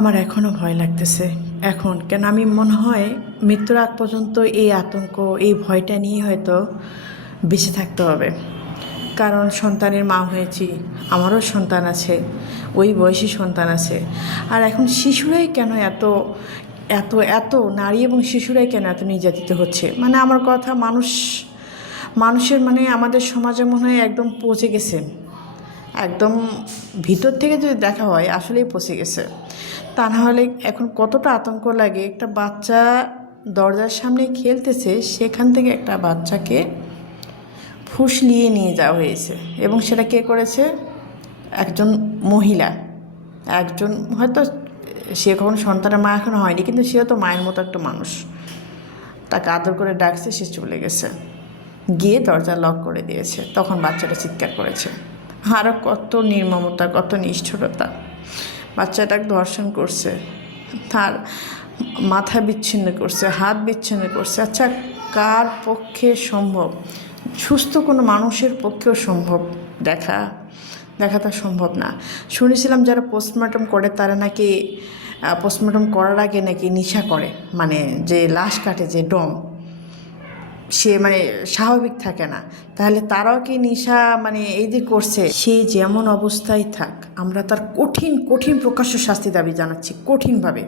আমার এখনও ভয় লাগতেছে। এখন কেন আমি মনে হয় মৃত্যুর আগ পর্যন্ত এই আতঙ্ক, এই ভয়টা নিয়ে হয়তো বেঁচে থাকতে হবে। কারণ সন্তানের মা হয়েছি, আমারও সন্তান আছে, ওই বয়সী সন্তান আছে। আর এখন শিশুরাই কেন এত এত এত নারী এবং শিশুরাই কেন এত নির্যাতিত হচ্ছে? মানে আমার কথা, মানুষের মানে আমাদের সমাজে মনে হয় একদম পচে গেছে। একদম ভিতর থেকে যদি দেখা হয় আসলেই পচে গেছে। তা না হলে এখন কতটা আতঙ্ক লাগে, একটা বাচ্চা দরজার সামনে খেলতেছে, সেখান থেকে একটা বাচ্চাকে ফুসলিয়ে নিয়ে যাওয়া হয়েছে। এবং সেটা কে করেছে? একজন মহিলা। একজন হয়তো সে কখনো সন্তানের মা এখনো হয়নি, কিন্তু সেও তো মায়ের মতো একটা মানুষ। তাকে আদর করে ডাকছে, সে চলে গেছে, গিয়ে দরজা লক করে দিয়েছে। তখন বাচ্চাটা চিৎকার করেছে। আরও কত নির্মমতা, কত নিষ্ঠুরতা! বাচ্চাটাকে ধর্ষণ করছে, তার মাথা বিচ্ছিন্ন করছে, হাত বিচ্ছিন্ন করছে। আচ্ছা, কার পক্ষে সম্ভব? সুস্থ কোনো মানুষের পক্ষেও সম্ভব দেখাটা সম্ভব না। শুনেছিলাম যারা পোস্টমর্টম করে তারা নাকি পোস্টমর্টম করার আগে নাকি নেশা করে, মানে যে লাশ কাটে, যে ডম, সে মানে স্বাভাবিক থাকে না। তাহলে তারাও কি নেশা মানে এই যে করছে? সে যেমন অবস্থায় থাক, আমরা তার কঠিন কঠিন প্রকাশ্য শাস্তি দাবি জানাচ্ছি, কঠিনভাবে।